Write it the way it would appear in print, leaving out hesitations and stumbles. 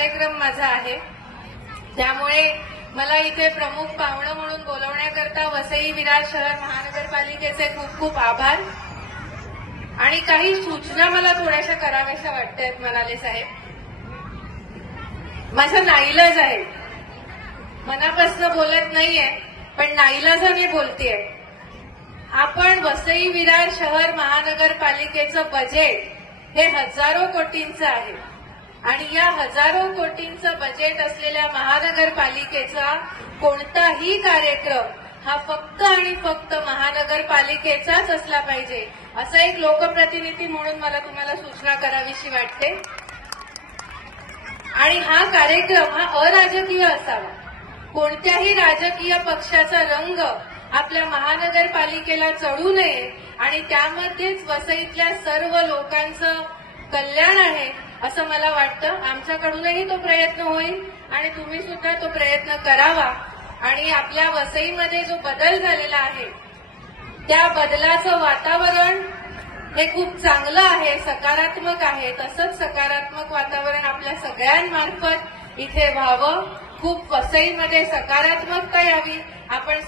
कार्यक्रम माझा आहे, त्यामुळे मला इथे प्रमुख पाहुणं म्हणून बोलवण्याकरता वसई विरार शहर महानगरपालिकेचे खूप खूप आभार. आणि काही सूचना मला थोड्याशा कराव्याशा वाटतायत म्हणाले साहेब. माझा नाईलाज आहे, मनापासून बोलत नाहीये, पण नाईलाजाने बोलतेय. आपण वसई विरार शहर महानगरपालिकेचं बजेट हे हजारो कोटींचं आहे आणि या हजारो कोटींचं बजेट असलेल्या महानगरपालिकेचा कोणताही कार्यक्रम हा फक्त आणि फक्त महानगरपालिकेचाच असला पाहिजे, असं एक लोकप्रतिनिधी म्हणून मला तुम्हाला सूचना करावीशी वाटते. आणि हा कार्यक्रम हा अराजकीय असावा. कोणत्याही राजकीय पक्षाचा रंग आपल्या महानगरपालिकेला चढू नये आणि त्यामध्येच वसईतल्या सर्व लोकांचं कल्याण आहे असं मला वाटतं. आमच्याकडूनही तो प्रयत्न होईल आणि तुम्ही सुद्धा तो प्रयत्न करावा. आणि आपल्या वसईमध्ये जो बदल झालेला आहे त्या बदलाचं वातावरण हे खूप चांगलं आहे, सकारात्मक आहे. तसंच सकारात्मक वातावरण आपल्या सगळ्यांमार्फत इथे व्हावं. खूप वसईमध्ये सकारात्मकता यावी. आपण